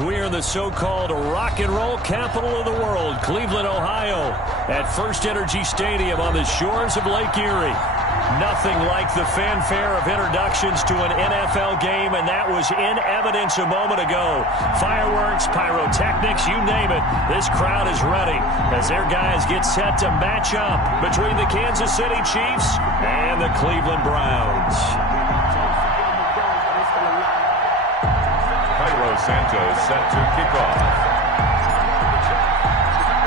We're in the so-called rock and roll capital of the world, Cleveland, Ohio, at First Energy Stadium on the shores of Lake Erie. Nothing like the fanfare of introductions to an NFL game, and that was in evidence a moment ago. Fireworks, pyrotechnics, you name it. This crowd is ready as their guys get set to match up between the Kansas City Chiefs and the Cleveland Browns. Santos set to kick off.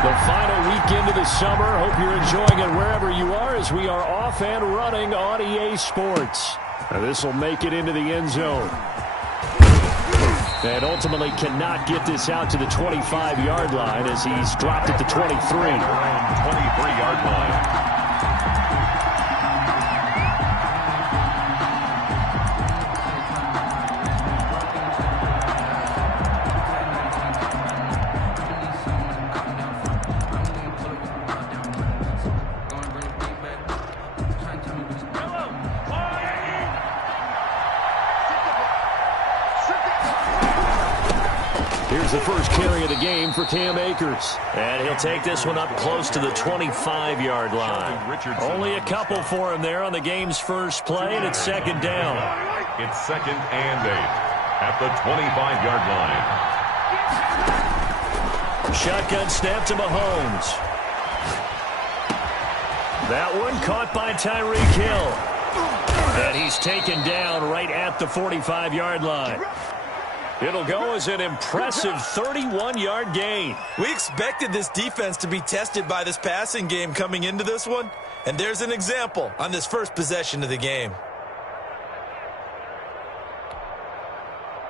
The final weekend of the summer. Hope you're enjoying it wherever you are as we are off and running on EA Sports. Now this will make it into the end zone. And ultimately cannot get this out to the 25-yard line as he's dropped at the 23. 23-yard line. Here's the first carry of the game for Cam Akers. And he'll take this one up close to the 25-yard line. Only a couple for him there on the game's first play, and it's second down. It's 2nd and 8 at the 25-yard line. Shotgun snap to Mahomes. That one caught by Tyreek Hill. And he's taken down right at the 45-yard line. It'll go as an impressive 31-yard gain. We expected this defense to be tested by this passing game coming into this one, and there's an example on this first possession of the game.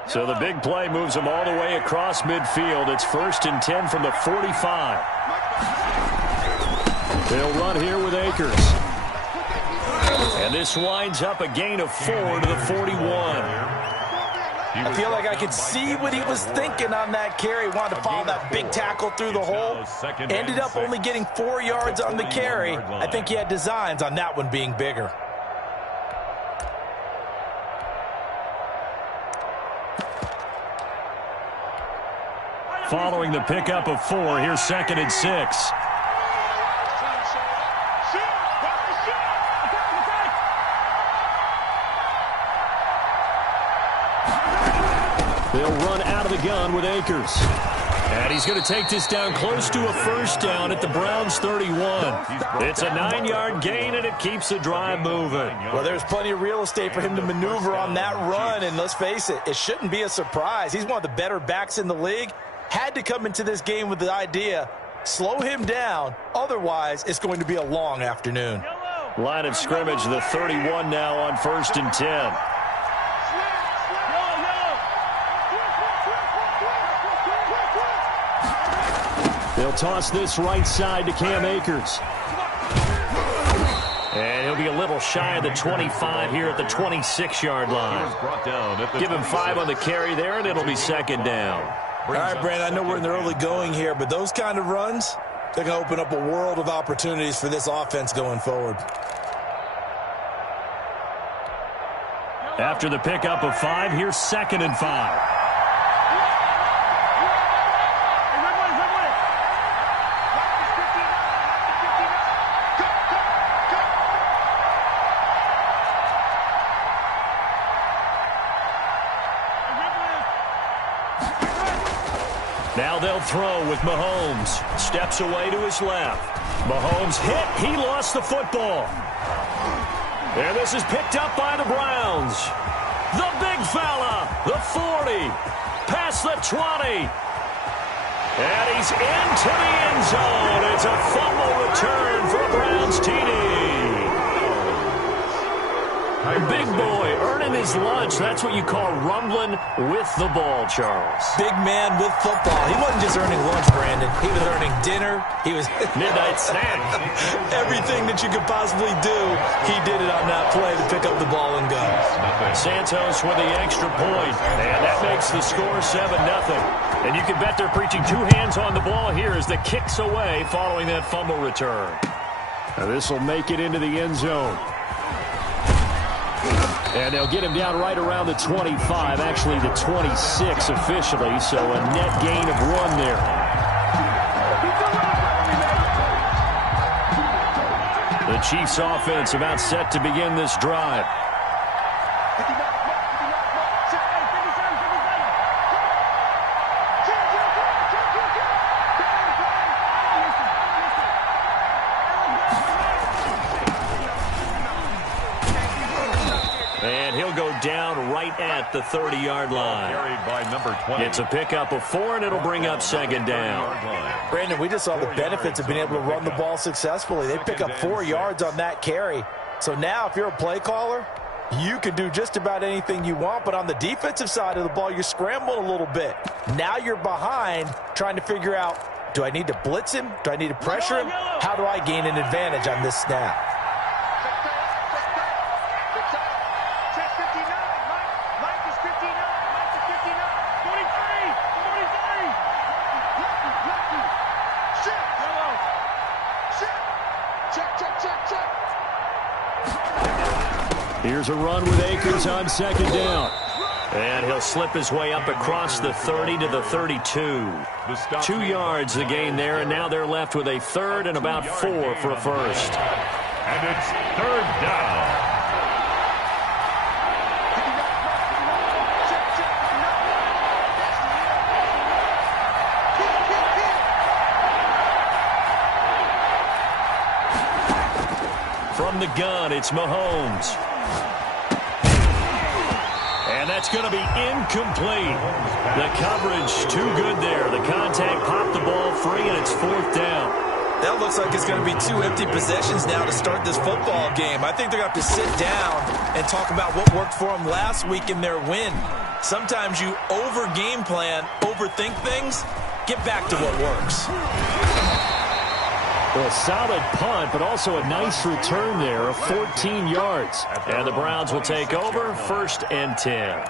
So the big play moves them all the way across midfield. It's 1st and 10 from the 45. They'll run here with Akers. And this winds up a gain of 4 to the 41. I feel like I could see what he was thinking on that carry. Wanted to follow that big tackle through the hole. Ended up only getting 4 yards on the carry. I think he had designs on that one being bigger. Following the pickup of 4, here's 2nd and 6. They'll run out of the gun with Akers. And he's going to take this down close to a first down at the Browns' 31. It's a 9-yard gain, and it keeps the drive moving. Well, there's plenty of real estate for him to maneuver on that run, and let's face it, it shouldn't be a surprise. He's one of the better backs in the league. Had to come into this game with the idea, slow him down, otherwise it's going to be a long afternoon. Line of scrimmage, the 31 now on 1st and 10. They'll toss this right side to Cam Akers. And he'll be a little shy of the 25 here at the 26-yard line. Give him 5 on the carry there, and it'll be 2nd down. All right, Brandon, I know we're in the early going here, but those kind of runs, they're going to open up a world of opportunities for this offense going forward. After the pickup of 5, here's 2nd and 5. Now they'll throw with Mahomes. Steps away to his left. Mahomes hit. He lost the football. And this is picked up by the Browns. The big fella. The 40. Past the 20. And he's into the end zone. It's a fumble return for a Browns TD. Big boy earning his lunch. That's what you call rumbling with the ball, Charles. Big man with football. He wasn't just earning lunch, Brandon. He was earning dinner. He was midnight snack. Everything that you could possibly do, he did it on that play to pick up the ball and go. Santos with the extra point, and that makes the score 7-0. And you can bet they're preaching 2 hands on the ball here as the kick's away following that fumble return. Now this will make it into the end zone. And they'll get him down right around the 25, actually the 26 officially, so a net gain of 1 there. The Chiefs offense about set to begin this drive. And he'll go down right at the 30-yard line. Carried by number 20. It's a pickup of 4, and it'll bring up second down. Brandon, we just saw the benefits of being able to run the ball successfully. They pick up 4 yards on that carry. So now if you're a play caller, you can do just about anything you want. But on the defensive side of the ball, you're scrambling a little bit. Now you're behind trying to figure out, do I need to blitz him? Do I need to pressure him? How do I gain an advantage on this snap? Here's a run with Akers on second down. And he'll slip his way up across the 30 to the 32. 2 yards the gain there, and now they're left with a third and about 4 for a first. And it's third down. From the gun, it's Mahomes. And that's going to be incomplete. The coverage too good there. The contact popped the ball free, and it's fourth down. That looks like it's going to be 2 empty possessions now to start this football game. I think they're going to have to sit down and talk about what worked for them last week in their win. Sometimes you over-game plan, overthink things. Get back to what works. Well, a solid punt, but also a nice return there of 14 yards. And the Browns will take over, 1st and 10.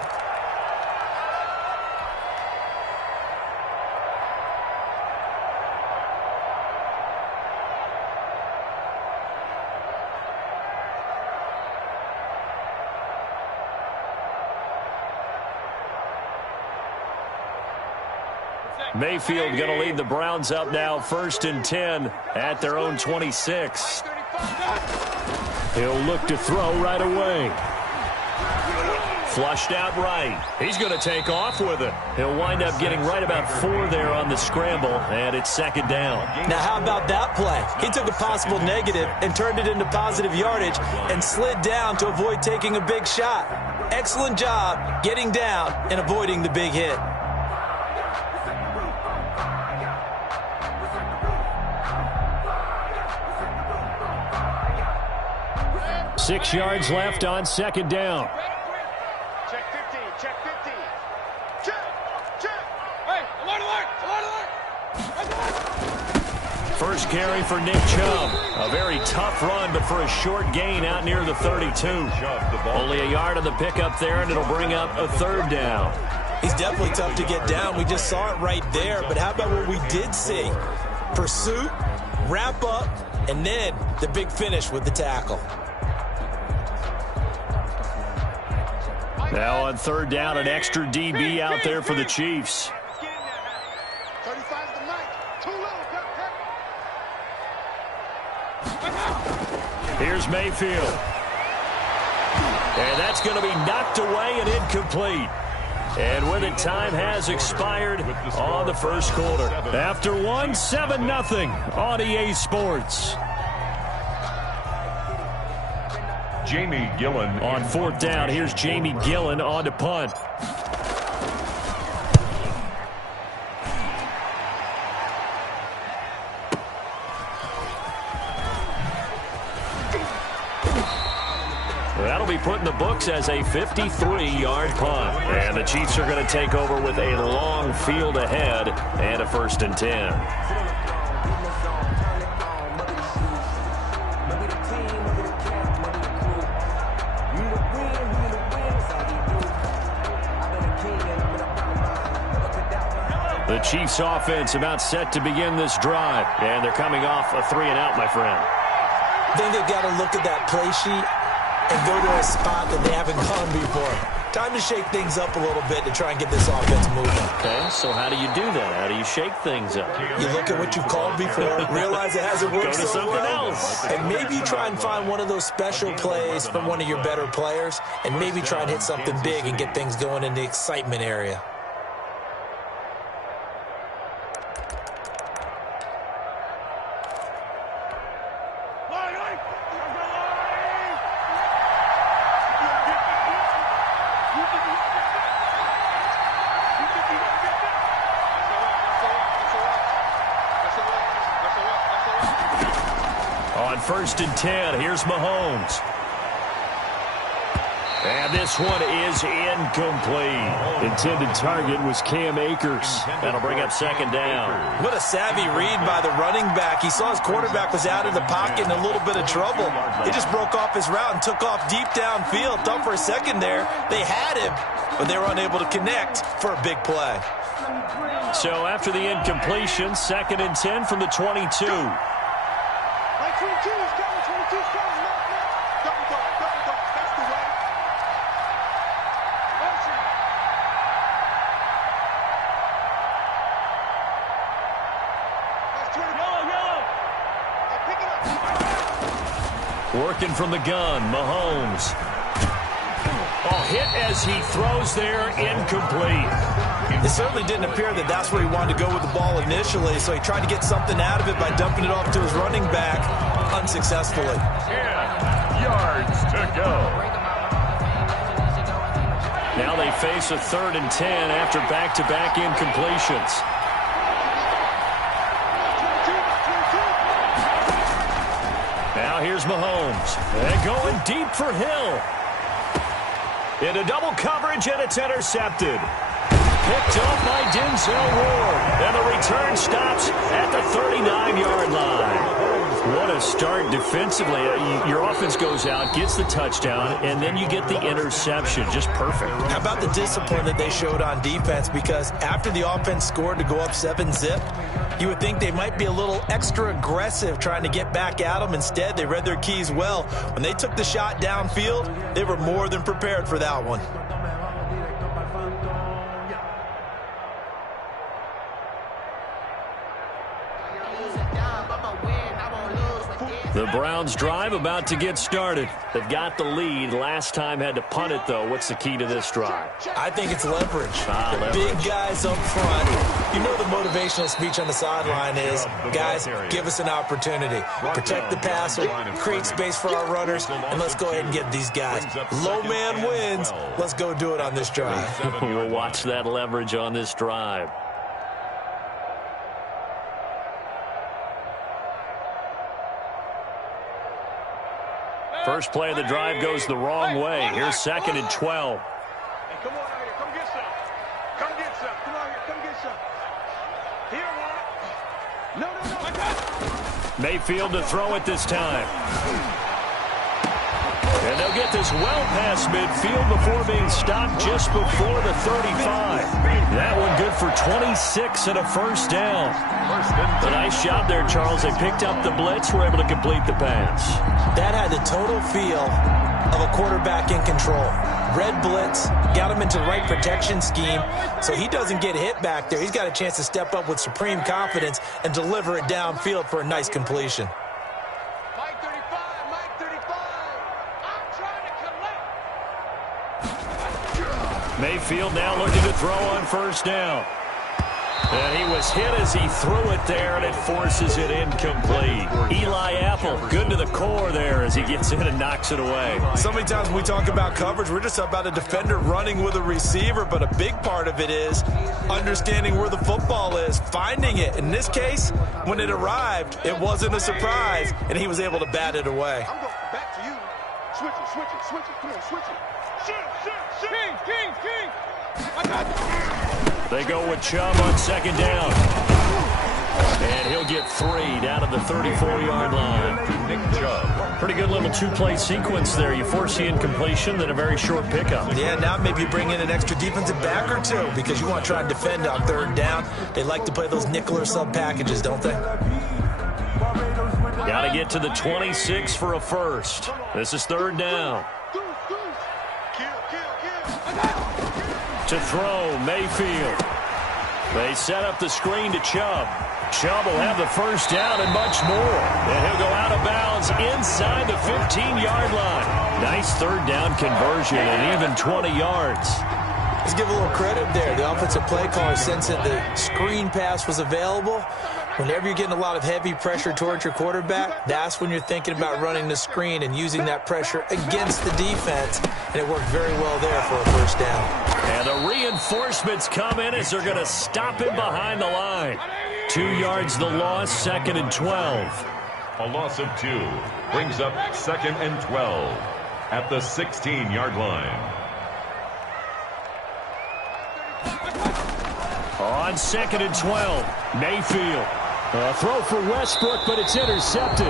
Mayfield going to lead the Browns up now, 1st and 10 at their own 26. He'll look to throw right away. Flushed out right. He's going to take off with it. He'll wind up getting right about 4 there on the scramble, and it's second down. Now, how about that play? He took a possible negative and turned it into positive yardage and slid down to avoid taking a big shot. Excellent job getting down and avoiding the big hit. 6 yards left on second down. Check 50, check 50. Check. Hey, alert. First carry for Nick Chubb. A very tough run, but for a short gain out near the 32. Only a yard on the pickup there, and it'll bring up a third down. He's definitely tough to get down. We just saw it right there. But how about what we did see? Pursuit, wrap up, and then the big finish with the tackle. Now on third down, an extra DB out there for the Chiefs. 35 the mic. Too low. Here's Mayfield. And that's going to be knocked away and incomplete. And with it, time has expired on the first quarter. After 1, 7-0 on EA Sports. Jamie Gillen. On fourth down, here's Jamie Gillen on to punt. That'll be put in the books as a 53-yard punt. And the Chiefs are going to take over with a long field ahead and a 1st and 10. The Chiefs offense about set to begin this drive. And they're coming off a 3-and-out, my friend. I think they've got to look at that play sheet and go to a spot that they haven't gone before. Time to shake things up a little bit to try and get this offense moving. Okay, so how do you do that? How do you shake things up? You look at what you've called before, realize it hasn't worked Go to so something well, else. and maybe you try and find one of those special plays from one of your better players, and maybe try and hit something big and get things going in the excitement area. On 1st and 10, here's Mahomes. And this one is incomplete. Intended target was Cam Akers. That'll bring up 2nd down. What a savvy read by the running back. He saw his quarterback was out of the pocket in a little bit of trouble. He just broke off his route and took off deep downfield. Thought for a second there they had him, but they were unable to connect for a big play. So after the incompletion, 2nd and 10 from the 22. 22 is coming, 22 is coming. Double dog, that's the way. Motion. That's 20. Yellow. Hey, pick it up. Working from the gun, Mahomes. Oh, hit as he throws there, incomplete. It certainly didn't appear that that's where he wanted to go with the ball initially, so he tried to get something out of it by dumping it off to his running back unsuccessfully. 10 yards to go. Now they face a 3rd and 10 after back-to-back incompletions. Now here's Mahomes. And going deep for Hill. Into double coverage, and it's intercepted. Picked up by Denzel Ward. And the return stops at the 39-yard line. What a start defensively. Your offense goes out, gets the touchdown, and then you get the interception. Just perfect. How about the discipline that they showed on defense? Because after the offense scored to go up 7-zip, you would think they might be a little extra aggressive trying to get back at them. Instead, they read their keys well. When they took the shot downfield, they were more than prepared for that one. The Browns drive about to get started. They've got the lead. Last time had to punt it, though. What's the key to this drive? I think it's leverage. Leverage. Big guys up front. You know the motivational speech on the sideline is, guys, give us an opportunity. Protect the passer, create space for our runners, and let's go ahead and get these guys. Low man wins. Let's go do it on this drive. We'll watch that leverage on this drive. First play of the drive goes the wrong way. Here's 2nd and 12. Hey, come on out here. Come get some. Come get some. Come out here. Come get some. Here, man. No. I got it. Mayfield to throw it this time. And they'll get this well past midfield before being stopped just before the 35. That one good for 26 and a first down. A nice job there, Charles. They picked up the blitz, were able to complete the pass. That had the total feel of a quarterback in control. Red blitz, got him into the right protection scheme, so he doesn't get hit back there. He's got a chance to step up with supreme confidence and deliver it downfield for a nice completion. Mike 35. I'm trying to collect. Mayfield now looking to throw on first down. And he was hit as he threw it there, and it forces it incomplete. Eli Apple, good to the core there as he gets in and knocks it away. So many times when we talk about coverage, we're just about a defender running with a receiver, but a big part of it is understanding where the football is, finding it. In this case, when it arrived, it wasn't a surprise, and he was able to bat it away. I'm going back to you. Switch it. Come on, switch it. Shoot. King. I got it. They go with Chubb on 2nd down. And he'll get 3 down to the 34-yard line. Nick Chubb. Pretty good little two-play sequence there. You force the incompletion, then a very short pickup. Yeah, now maybe you bring in an extra defensive back or two because you want to try and defend on 3rd down. They like to play those nickel or sub packages, don't they? Got to get to the 26 for a first. This is third down. To throw, Mayfield. They set up the screen to Chubb. Chubb will have the first down and much more. And he'll go out of bounds inside the 15-yard line. Nice third down conversion and even 20 yards. Let's give a little credit there. The offensive play caller sensed that the screen pass was available. Whenever you're getting a lot of heavy pressure towards your quarterback, that's when you're thinking about running the screen and using that pressure against the defense. And it worked very well there for a first down. And the reinforcements come in as they're going to stop him behind the line. 2 yards the loss, 2nd and 12. A loss of 2 brings up 2nd and 12 at the 16-yard line. On 2nd and 12, Mayfield. A throw for Westbrook, but it's intercepted.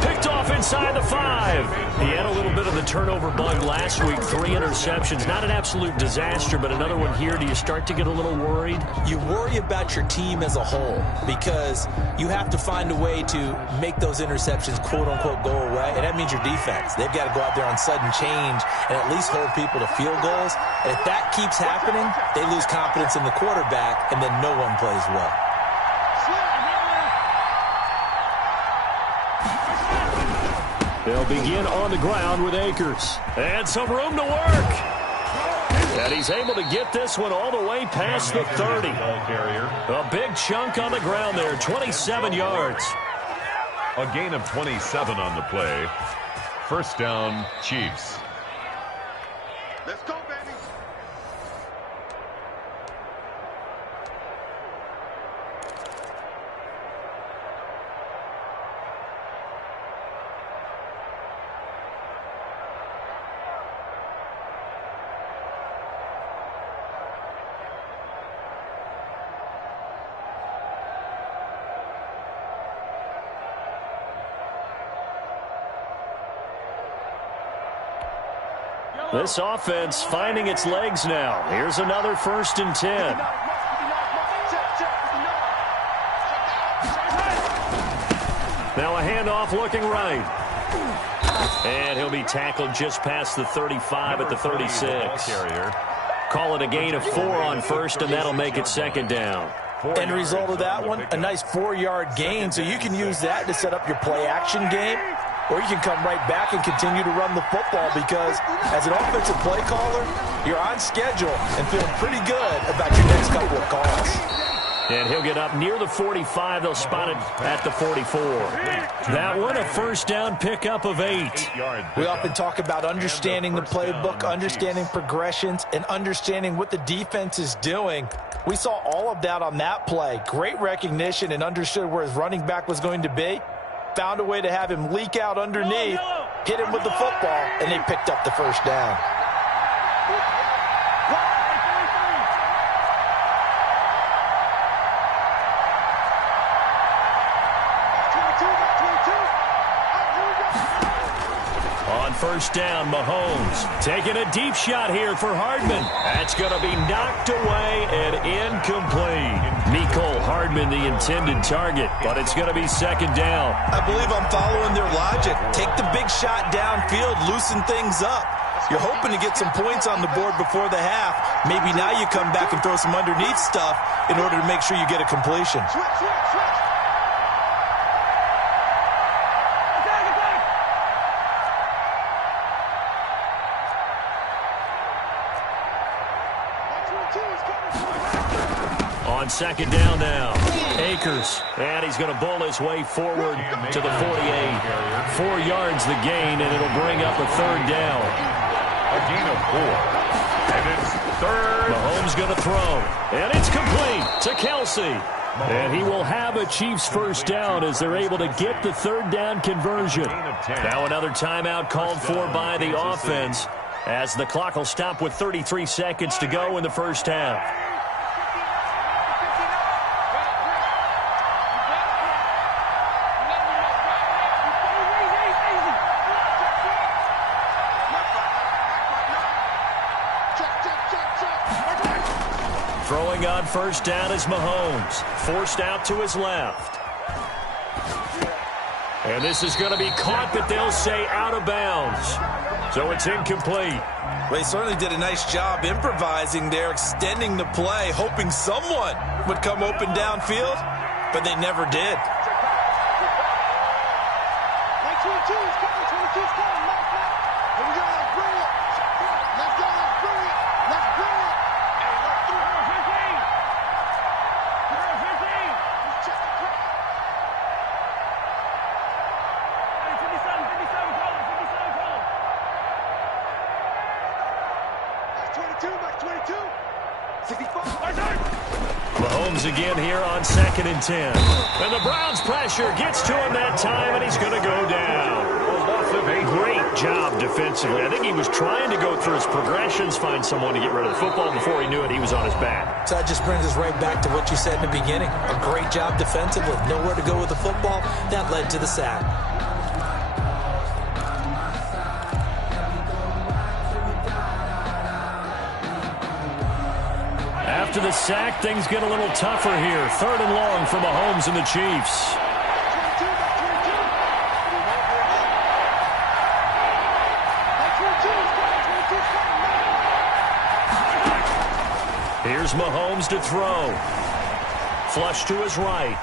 Picked off inside the 5. He had a little bit of the turnover bug last week. 3 interceptions. Not an absolute disaster, but another one here. Do you start to get a little worried? You worry about your team as a whole because you have to find a way to make those interceptions, quote-unquote, go away. And that means your defense. They've got to go out there on sudden change and at least hold people to field goals. And if that keeps happening, they lose confidence in the quarterback, and then no one plays well. They'll begin on the ground with Akers. And some room to work. And he's able to get this one all the way past the 30. A big chunk on the ground there, 27 yards. A gain of 27 on the play. First down, Chiefs. Let's go, baby. This offense finding its legs now. Here's another 1st and 10. Now a handoff looking right. And he'll be tackled just past the 35 at the 36. Call it a gain of 4 on first, and that'll make it 2nd down. End result of that one, a nice 4-yard gain, so you can use that to set up your play-action game, or you can come right back and continue to run the football because as an offensive play caller, you're on schedule and feeling pretty good about your next couple of calls. And he'll get up near the 45. They'll spot it at the 44. That one, a first down pickup of 8. We often talk about understanding the playbook, understanding progressions, and understanding what the defense is doing. We saw all of that on that play. Great recognition and understood where his running back was going to be. Found a way to have him leak out underneath, hit him with the football, and they picked up the first down. On first down, Mahomes taking a deep shot here for Hardman. That's going to be knocked away and incomplete. Mecole Hardman, the intended target, but it's going to be 2nd down. I believe I'm following their logic. Take the big shot downfield, loosen things up. You're hoping to get some points on the board before the half. Maybe now you come back and throw some underneath stuff in order to make sure you get a completion. On 2nd down now, Akers, and he's going to bowl his way forward to the 48. 4 yards the gain, and it'll bring up a 3rd down. A gain of 4, and it's 3rd. Mahomes going to throw, and it's complete to Kelsey. And he will have a Chiefs first down as they're able to get the 3rd down conversion. Now another timeout called for by the offense as the clock will stop with 33 seconds to go in the first half. Throwing on first down is Mahomes. Forced out to his left. And this is going to be caught, but they'll say out of bounds. So it's incomplete. Well, he certainly did a nice job improvising there, extending the play, hoping someone would come open downfield, but they never did. 22 is coming. 22 is coming. Here we go. Let's bring it. Let's go. Let's bring it. Let's bring it. Hey, let's do it. 15. 15. Let's check the crowd. 57. Call it. 57. Call it. That's 22. That's 22. 65. Mahomes again here on 2nd and 10. And the Browns pressure gets to him that time, and he's going to go down. A great job defensively. I think he was trying to go through his progressions, find someone to get rid of the football. Before he knew it, he was on his back. So that just brings us right back to what you said in the beginning. A great job defensively. Nowhere to go with the football. That led to the sack. After the sack, things get a little tougher here. 3rd and long for Mahomes and the Chiefs. Here's Mahomes to throw. Flush to his right.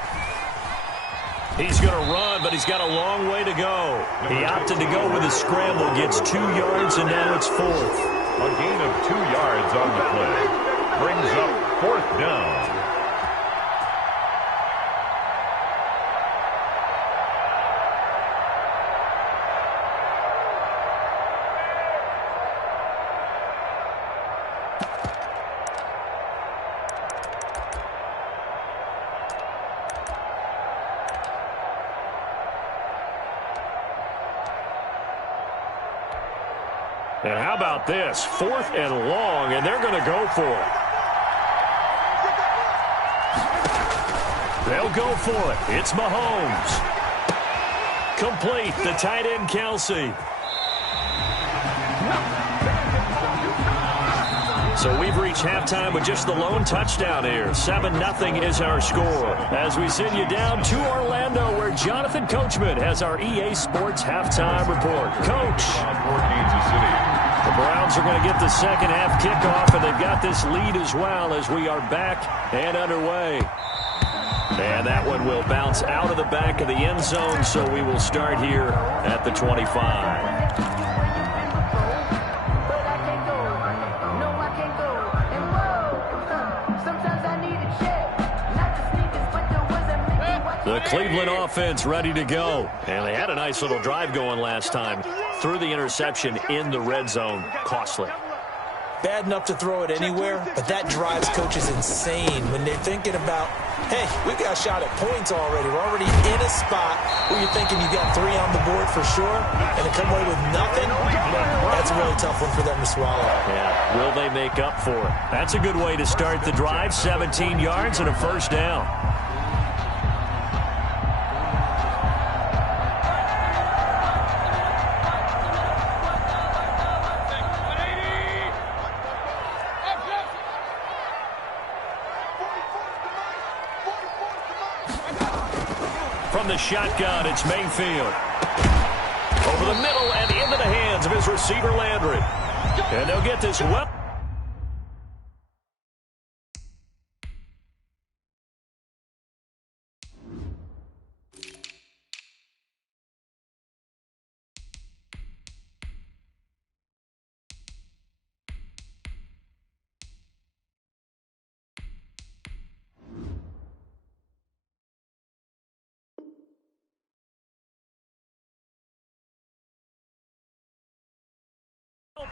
He's going to run, but he's got a long way to go. He opted to go with a scramble, gets 2 yards, and now it's 4th. A gain of 2 yards on the play. Brings up 4th down. And how about this? 4th and long, and they're going to go for it. They'll go for it. It's Mahomes. Complete. The tight end, Kelsey. So we've reached halftime with just the lone touchdown here. 7-0 is our score. As we send you down to Orlando, where Jonathan Coachman has our EA Sports halftime report. Coach. For Kansas City. The Browns are going to get the second half kickoff, and they've got this lead as well as we are back and underway. And that one will bounce out of the back of the end zone, so we will start here at the 25. The Cleveland offense ready to go. And they had a nice little drive going last time. Threw the interception in the red zone. Costly. Bad enough to throw it anywhere, but that drives coaches insane when they're thinking about, hey, we've got a shot at points already. We're already in a spot where you're thinking you got 3 on the board for sure, and to come away with nothing, that's a really tough one for them to swallow. Yeah, will they make up for it? That's a good way to start the drive. 17 yards and a 1st down. From the shotgun, it's Mayfield. Over the middle and into the hands of his receiver, Landry. And they'll get this well.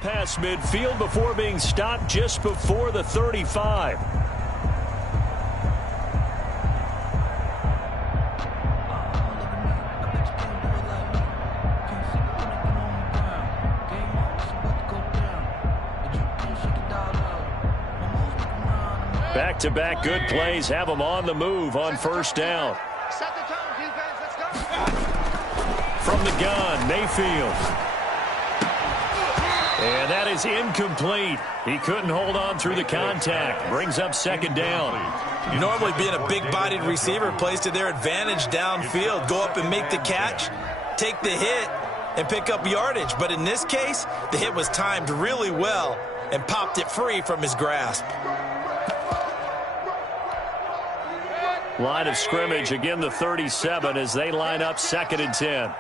Past midfield before being stopped just before the 35. Back-to-back good plays have them on the move on 1st down. Set the tone, defense. Let's go. From the gun, Mayfield. And that is incomplete. He couldn't hold on through the contact. Brings up second down. Normally being a big-bodied receiver plays to their advantage downfield. Go up and make the catch, take the hit, and pick up yardage. But in this case, the hit was timed really well and popped it free from his grasp. Line of scrimmage, again the 37 as they line up 2nd and 10.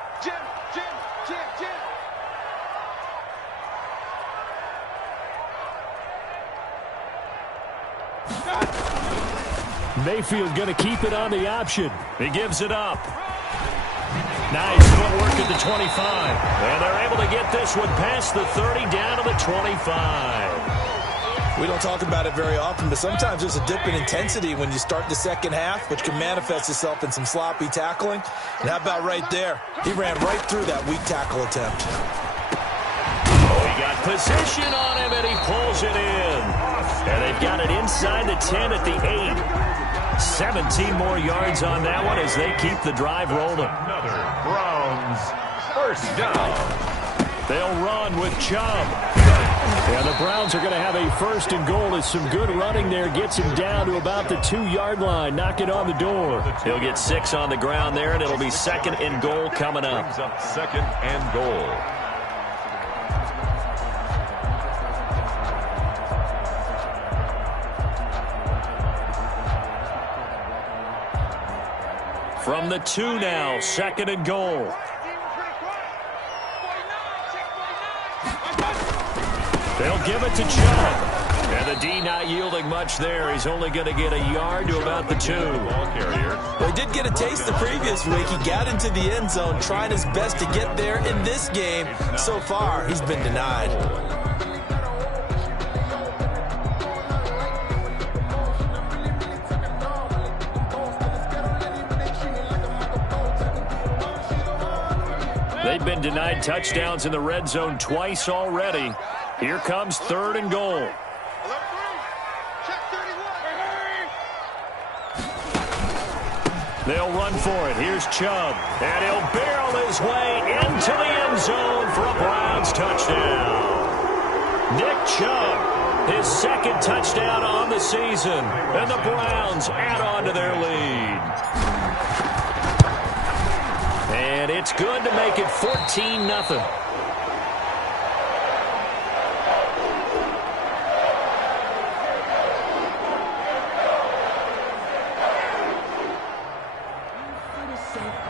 Mayfield going to keep it on the option. He gives it up. Nice footwork at the 25. And they're able to get this one past the 30 down to the 25. We don't talk about it very often, but sometimes there's a dip in intensity when you start the second half, which can manifest itself in some sloppy tackling. And how about right there? He ran right through that weak tackle attempt. Oh, he got position on him, and he pulls it in. And they've got it inside the 10 at the 8. 17 more yards on that one as they keep the drive rolling. Another Browns first down. They'll run with Chubb. And the Browns are going to have a 1st and goal as some good running there gets him down to about the 2-yard line. Knock it on the door. He'll get 6 on the ground there, and it'll be 2nd and goal coming up. Brings up 2nd and goal. From the 2 now, 2nd and goal. They'll give it to Chubb. And the D not yielding much there. He's only going to get a yard to about the 2. Ball carrier. Well, he did get a taste the previous week. He got into the end zone, trying his best to get there in this game. So far, he's been denied. They've been denied touchdowns in the red zone twice already. Here comes 3rd and goal. They'll run for it. Here's Chubb. And he'll barrel his way into the end zone for a Browns touchdown. Nick Chubb, his 2nd touchdown on the season. And the Browns add on to their lead. And it's good to make it 14-0.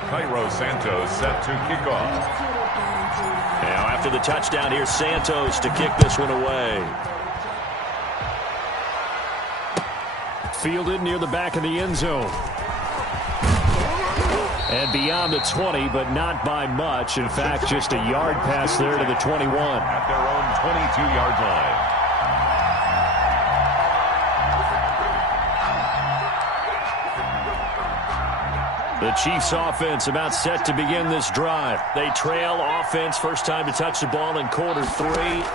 Cairo Santos set to kick off. Now after the touchdown, here's Santos to kick this one away. Fielded near the back of the end zone. And beyond the 20, but not by much. In fact, just a yard pass there to the 21. At their own 22-yard line. The Chiefs offense about set to begin this drive. They trail offense, first time to touch the ball in quarter 3,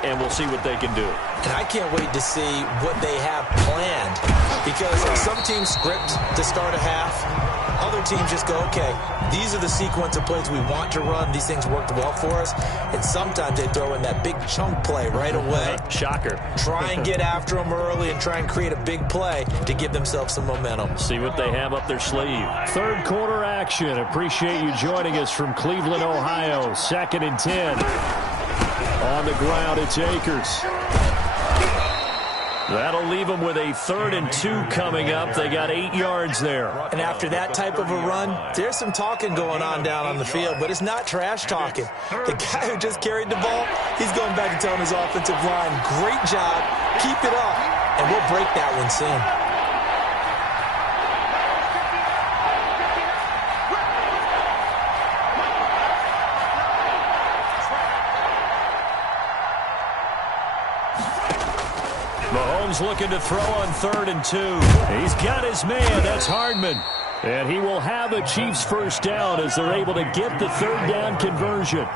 and we'll see what they can do. And I can't wait to see what they have planned, because some teams script to start a half. Other teams just go, okay, these are the sequence of plays we want to run. These things worked well for us. And sometimes they throw in that big chunk play right away. Shocker. Try and get after them early and try and create a big play to give themselves some momentum. See what they have up their sleeve. 3rd quarter action. Appreciate you joining us from Cleveland, Ohio. 2nd and 10. On the ground, it's Akers. That'll leave them with a 3rd and 2 coming up. They got 8 yards there. And after that type of a run, there's some talking going on down on the field, but it's not trash talking. The guy who just carried the ball, he's going back and telling his offensive line, great job, keep it up, and we'll break that one soon. Mahomes looking to throw on 3rd and 2. He's got his man. That's Hardman. And he will have a Chiefs first down as they're able to get the 3rd down conversion.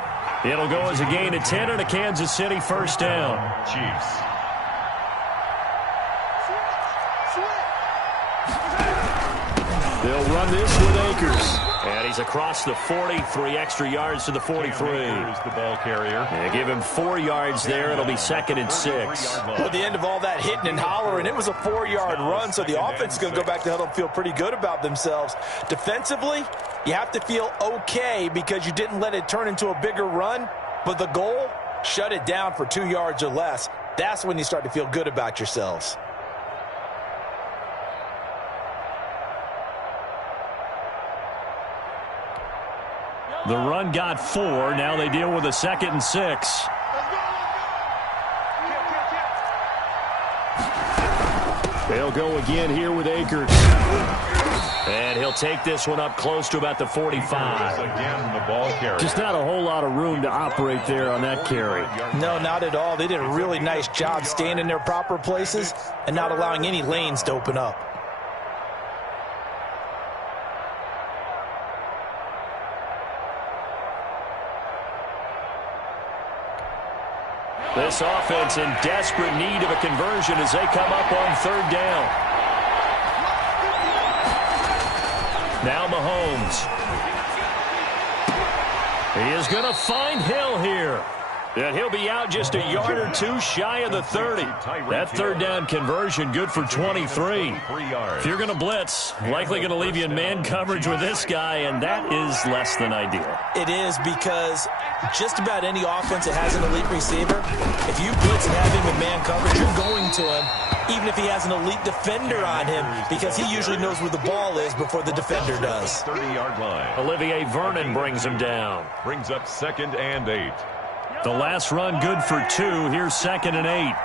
It'll go as a gain of 10 and a Kansas City first down. Chiefs. They'll run this with Akers. And he's across the 40, 3 extra yards to the 43. Here's the ball carrier. They give him 4 yards there. It'll be 2nd and 6. At the end of all that hitting and hollering, it was a 4-yard run, so the offense is going to go back to huddle and feel pretty good about themselves. Defensively, you have to feel okay because you didn't let it turn into a bigger run, but the goal, shut it down for 2 yards or less. That's when you start to feel good about yourselves. The run got 4. Now they deal with a 2nd and 6. They'll go again here with Akers. And he'll take this one up close to about the 45. Again, the ball carrier. Just not a whole lot of room to operate there on that carry. No, not at all. They did a really nice job staying in their proper places and not allowing any lanes to open up. This offense in desperate need of a conversion as they come up on 3rd down. Now Mahomes. He is going to find Hill here. And he'll be out just a yard or 2 shy of the 30. That 3rd down conversion good for 23. If you're going to blitz, likely going to leave you in man coverage with this guy, and that is less than ideal. It is because just about any offense that has an elite receiver, if you blitz and have him in man coverage, you're going to him, even if he has an elite defender on him, because he usually knows where the ball is before the defender does. 30-yard line. Olivier Vernon brings him down. Brings up 2nd and 8. The last run good for 2. Here's 2nd and 8.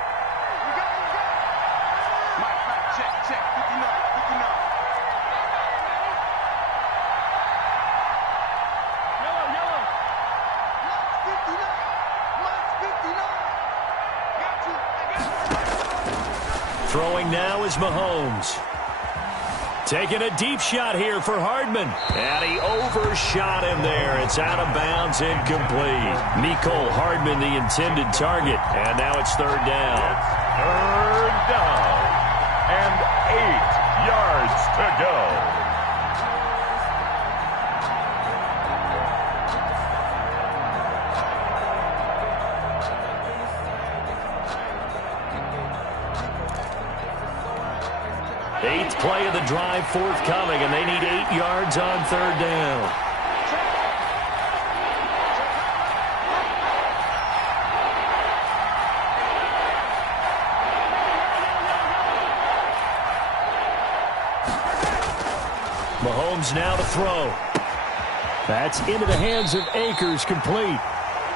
Throwing now is Mahomes. Taking a deep shot here for Hardman. And he overshot him there. It's out of bounds, incomplete. Mecole Hardman, the intended target. And now it's 3rd down. It's 3rd down. And 8 yards to go. Eighth play of the drive forthcoming, and they need 8 yards on 3rd down. Mahomes now to throw. That's into the hands of Akers, complete.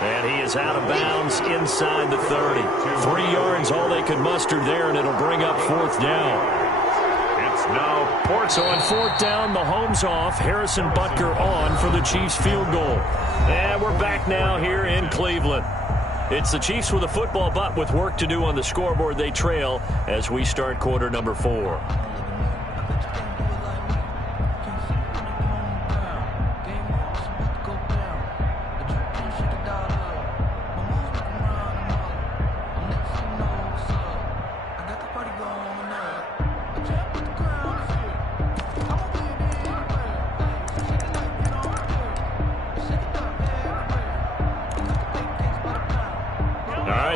And he is out of bounds inside the 30. 3 yards, all they could muster there, and it'll bring up 4th down. Now, So on 4th down, Mahomes off, Harrison Butker on for the Chiefs field goal. And we're back now here in Cleveland. It's the Chiefs with a football, but with work to do on the scoreboard. They trail as we start quarter number 4.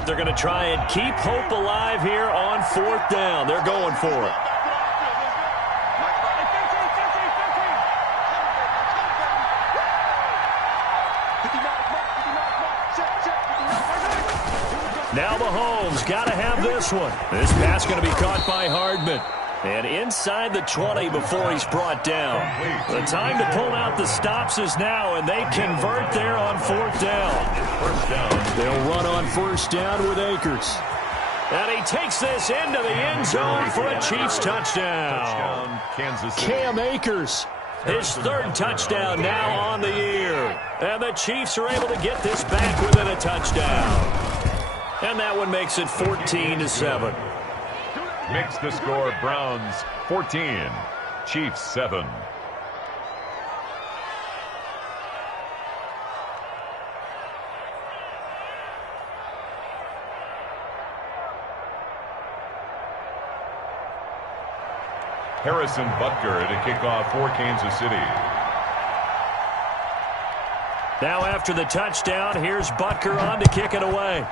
They're going to try and keep hope alive here on 4th down. They're going for it. Now Mahomes got to have this one. This pass going to be caught by Hardman. And inside the 20 before he's brought down. The time to pull out the stops is now, and they convert there on 4th down. They'll run on 1st down with Akers. And he takes this into the end zone for a Chiefs touchdown. Cam Akers, his 3rd touchdown now on the year. And the Chiefs are able to get this back within a touchdown. And that one makes it 14-7. Makes the score Browns 14, Chiefs 7. Harrison Butker to kick off for Kansas City. Now after the touchdown, here's Butker on to kick it away.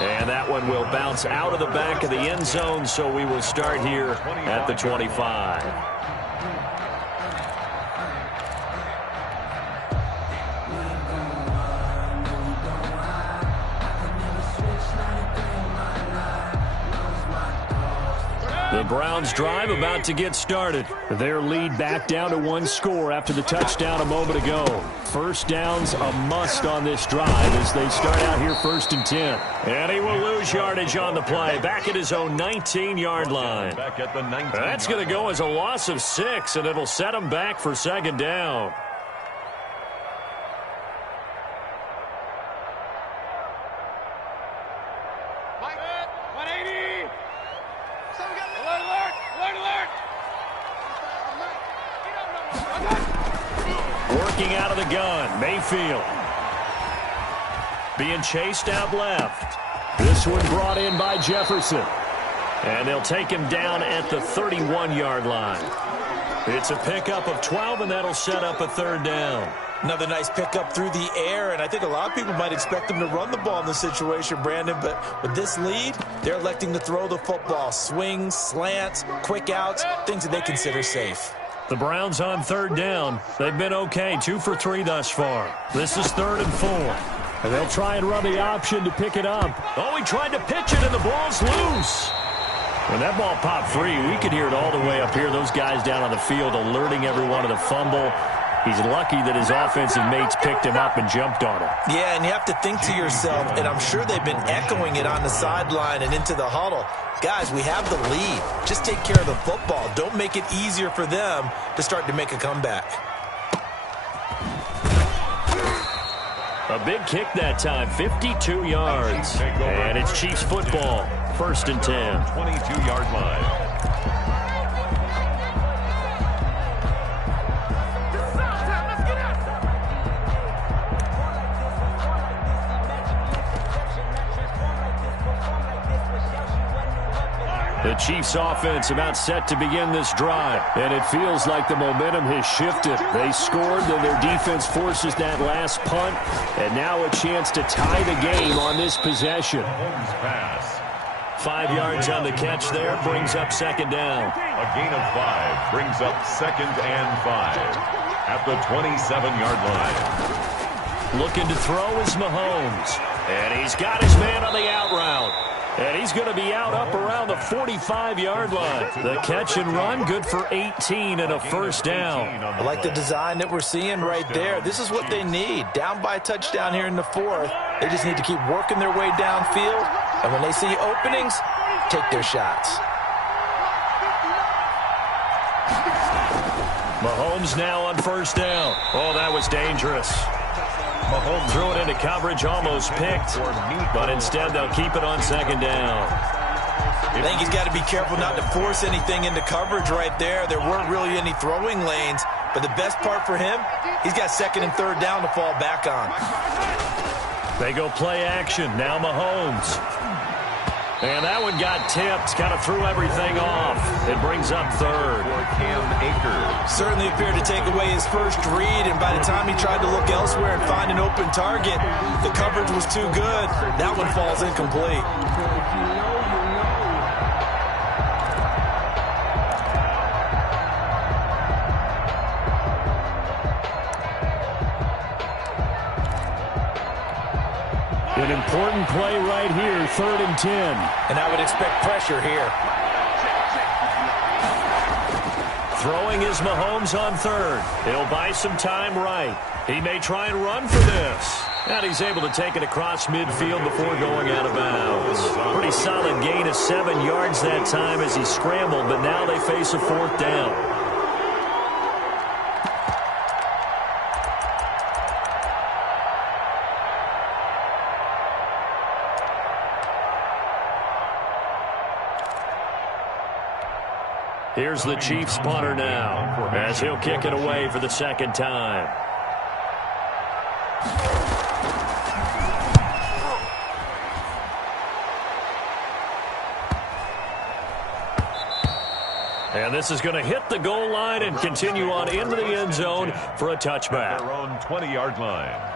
And that one will bounce out of the back of the end zone, so we will start here at the 25. The Browns drive about to get started. Their lead back down to one score after the touchdown a moment ago. First down's a must on this drive as they start out here 1st and 10. And he will lose yardage on the play, back at his own 19-yard line. Back at the 19. That's going to go as a loss of 6, and it'll set him back for 2nd down. Working out of the gun, Mayfield. Being chased out left. This one brought in by Jefferson. And they'll take him down at the 31-yard line. It's a pickup of 12, and that'll set up a 3rd down. Another nice pickup through the air, and I think a lot of people might expect them to run the ball in this situation, Brandon, but with this lead, they're electing to throw the football. Swings, slants, quick outs, things that they consider safe. The Browns on 3rd down. They've been okay, 2 for 3 thus far. This is 3rd and 4. And they'll try and run the option to pick it up. Oh, he tried to pitch it, and the ball's loose. When that ball popped free, we could hear it all the way up here. Those guys down on the field alerting everyone of the fumble. He's lucky that his offensive mates picked him up and jumped on him. Yeah, and you have to think to yourself, and I'm sure they've been echoing it on the sideline and into the huddle. Guys, we have the lead. Just take care of the football. Don't make it easier for them to start to make a comeback. A big kick that time, 52 yards. And it's Chiefs football, 1st and 10. 22-yard line. The Chiefs offense about set to begin this drive, and it feels like the momentum has shifted. They scored, then their defense forces that last punt, and now a chance to tie the game on this possession. 5 yards on the catch there, brings up 2nd down. A gain of 5 brings up 2nd and 5 at the 27-yard line. Looking to throw is Mahomes, and he's got his man on the out route. And he's going to be out up around the 45-yard line. The catch and run, good for 18 and a 1st down. I like the design that we're seeing right there. This is what they need. Down by a touchdown here in the 4th. They just need to keep working their way downfield. And when they see openings, take their shots. Mahomes now on 1st down. Oh, that was dangerous. Mahomes threw it into coverage, almost picked, but instead they'll keep it on 2nd down. I think he's got to be careful not to force anything into coverage right there. There weren't really any throwing lanes, but the best part for him, he's got 2nd and 3rd down to fall back on. They go play action, now Mahomes. And that one got tipped, kind of threw everything off. It brings up 3rd. Cam Akers certainly appeared to take away his first read, and by the time he tried to look elsewhere and find an open target, the coverage was too good. That one falls incomplete. An important play right here, 3rd and 10. And I would expect pressure here. Throwing is Mahomes on 3rd. He'll buy some time right. He may try and run for this. And he's able to take it across midfield before going out of bounds. Pretty solid gain of 7 yards that time as he scrambled, but now they face a 4th down. Here's the Chiefs punter now, as he'll kick it away for the 2nd time. And this is going to hit the goal line and continue on into the end zone for a touchback. Their own 20-yard line.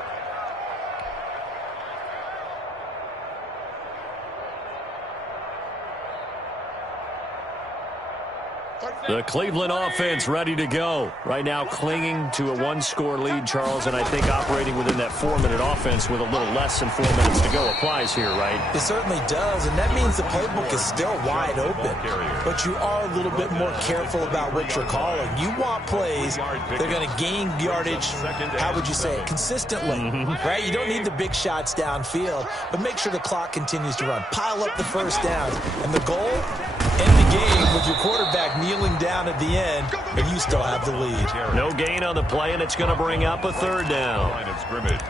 The Cleveland offense ready to go. Right now clinging to a one-score lead, Charles, and I think operating within that 4-minute offense with a little less than 4 minutes to go applies here, right? It certainly does, and that means the playbook is still wide open. But you are a little bit more careful about what you're calling. You want plays that are going to gain yardage, how would you say it, consistently, right? You don't need the big shots downfield, but make sure the clock continues to run. Pile up the first downs, and the goal, end the game with your quarterback kneeling down at the end, and you still have the lead. No gain on the play, and it's going to bring up a third down. Line of scrimmage.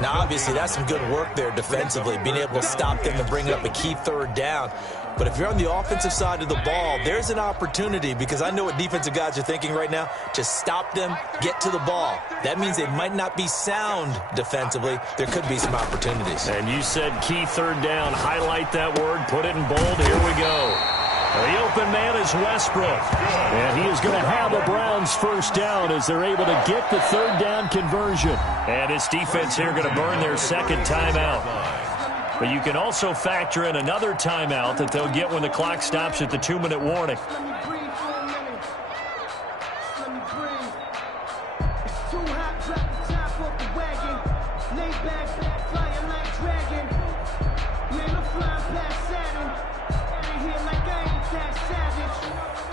Now, obviously, that's some good work there defensively, being able to stop them and bring up a key third down. But if you're on the offensive side of the ball, there's an opportunity, because I know what defensive guys are thinking right now, to stop them, get to the ball. That means they might not be sound defensively. There could be some opportunities. And you said key third down. Highlight that word. Put it in bold. Here we go. The open man is Westbrook. And he is going to have a Browns first down as they're able to get the third down conversion. And his defense here going to burn their second timeout. But you can also factor in another timeout that they'll get when the clock stops at the 2-minute warning.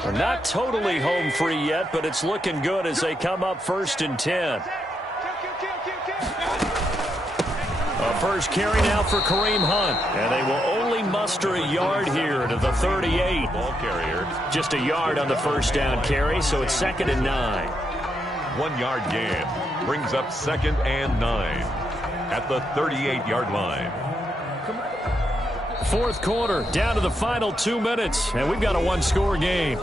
We're not totally home free yet, but it's looking good as they come up 1st and 10. A first carry now for Kareem Hunt, and they will only muster a yard here to the 38. Ball carrier. Just a yard on the first down carry, so it's 2nd and 9. 1-yard gain brings up 2nd and 9 at the 38-yard line. Fourth quarter, down to the final 2 minutes, and we've got a one-score game.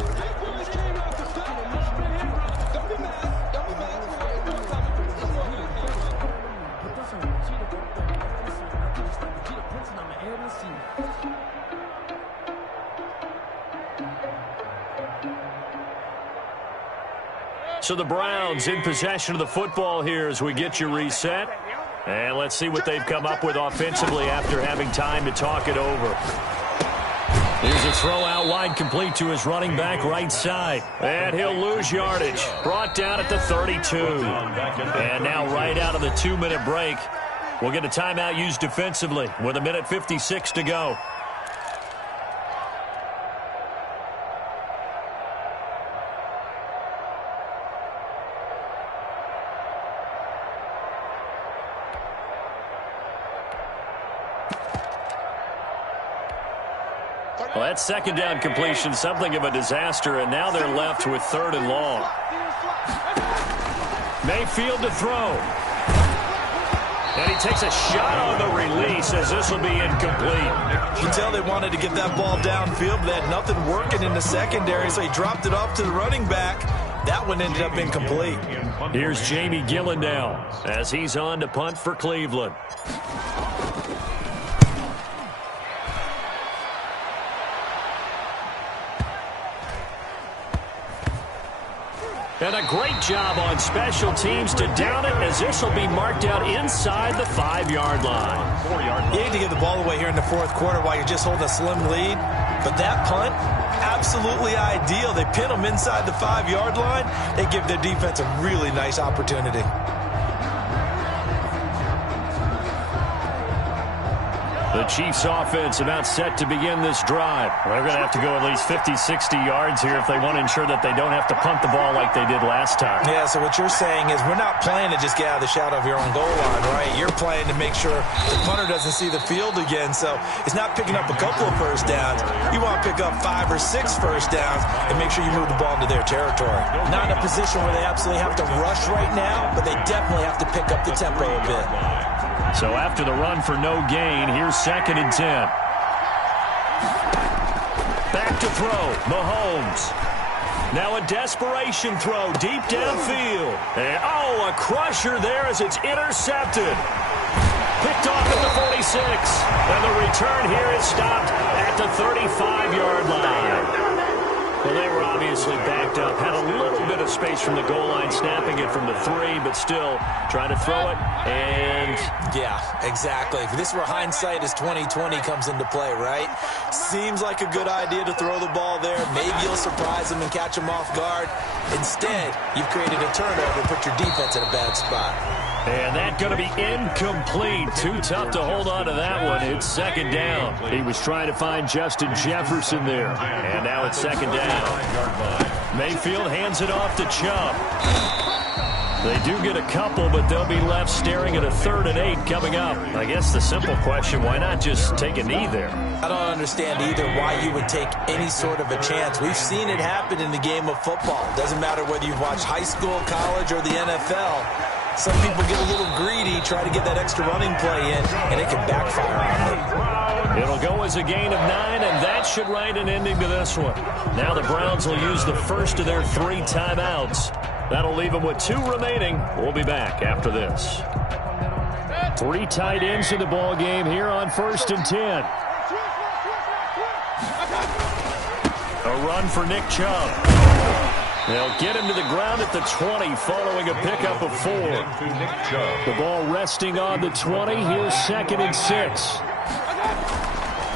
So the Browns in possession of the football here as we get you reset. And let's see what they've come up with offensively after having time to talk it over. Here's a throw out wide, complete to his running back right side. And he'll lose yardage. Brought down at the 32. And now right out of the 2-minute break, we'll get a timeout used defensively with 1:56 to go. Well, that second down completion, something of a disaster, and now they're left with 3rd and long. Mayfield to throw. And he takes a shot on the release as this will be incomplete. You can tell they wanted to get that ball downfield, but they had nothing working in the secondary, so he dropped it off to the running back. That one ended up incomplete. Here's Jamie Gillen now as he's on to punt for Cleveland. And a great job on special teams to down it as this will be marked out inside the 5-yard line. You hate to give the ball away here in the fourth quarter while you're just holding a slim lead. But that punt, absolutely ideal. They pin them inside the 5-yard line. They give their defense a really nice opportunity. The Chiefs offense about set to begin this drive. They're going to have to go at least 50, 60 yards here if they want to ensure that they don't have to punt the ball like they did last time. Yeah, so what you're saying is we're not playing to just get out of the shadow of your own goal line, right? You're playing to make sure the punter doesn't see the field again. So it's not picking up a couple of first downs. You want to pick up 5 or 6 first downs and make sure you move the ball into their territory. Not in a position where they absolutely have to rush right now, but they definitely have to pick up the tempo a bit. So after the run for no gain, here's 2nd and 10. Back to throw, Mahomes. Now a desperation throw deep downfield. And a crusher there as it's intercepted. Picked off at the 46. And the return here is stopped at the 35-yard line. Well, they were obviously backed up. Had a little bit of space from the goal line, snapping it from the 3, but still trying to throw it. And yeah, exactly. If this were hindsight as 2020 comes into play, right? Seems like a good idea to throw the ball there. Maybe you'll surprise them and catch them off guard. Instead, you've created a turnover and put your defense in a bad spot. And that's going to be incomplete. Too tough to hold on to that one. It's second down. He was trying to find Justin Jefferson there. And now it's second down. Mayfield hands it off to Chubb. They do get a couple, but they'll be left staring at a 3rd and 8 coming up. I guess the simple question, why not just take a knee there? I don't understand either why you would take any sort of a chance. We've seen it happen in the game of football. Doesn't matter whether you've watched high school, college, or the NFL. Some people get a little greedy, try to get that extra running play in, and it can backfire on them. It'll go as a gain of 9, and that should write an ending to this one. Now the Browns will use the first of their 3 timeouts. That'll leave them with 2 remaining. We'll be back after this. 3 tight ends in the ball game here on 1st and 10. A run for Nick Chubb. They'll get him to the ground at the 20 following a pickup of 4. The ball resting on the 20. Here's 2nd and 6.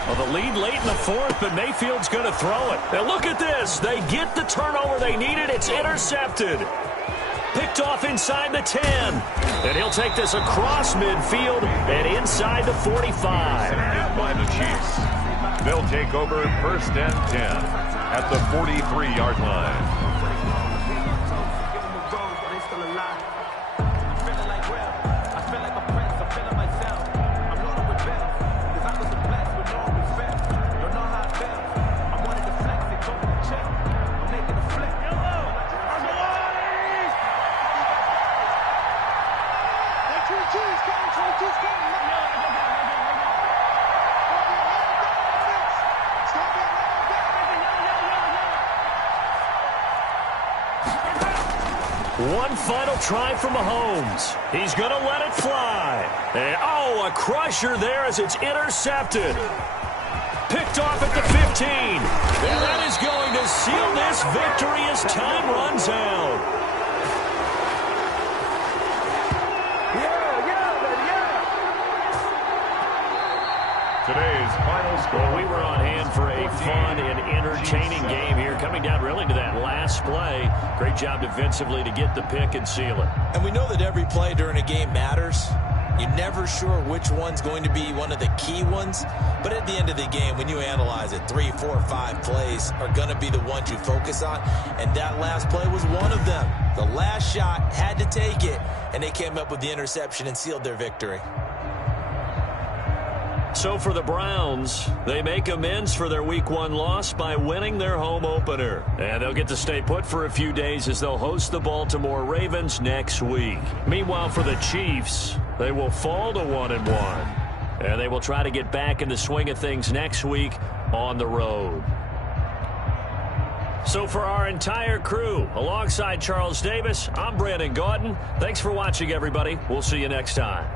Well, the lead late in the 4th, but Mayfield's going to throw it. Now look at this. They get the turnover they needed. It's intercepted. Picked off inside the 10. And he'll take this across midfield and inside the 45. By the Chiefs. They'll take over 1st and 10 at the 43-yard line. One final try from Mahomes. He's going to let it fly. And, oh, a crusher there as it's intercepted. Picked off at the 15. And that is going to seal this victory as time runs out. Today's final score. Well, we were on hand for a fun and entertaining game here, coming down really to that last play. Great job defensively to get the pick and seal it. And we know that every play during a game matters. You're never sure which one's going to be one of the key ones. But at the end of the game, when you analyze it, 3, 4, 5 plays are going to be the ones you focus on. And that last play was one of them. The last shot had to take it, and they came up with the interception and sealed their victory. So for the Browns, they make amends for their Week 1 loss by winning their home opener. And they'll get to stay put for a few days as they'll host the Baltimore Ravens next week. Meanwhile, for the Chiefs, they will fall to 1-1. And they will try to get back in the swing of things next week on the road. So for our entire crew, alongside Charles Davis, I'm Brandon Gaudin. Thanks for watching, everybody. We'll see you next time.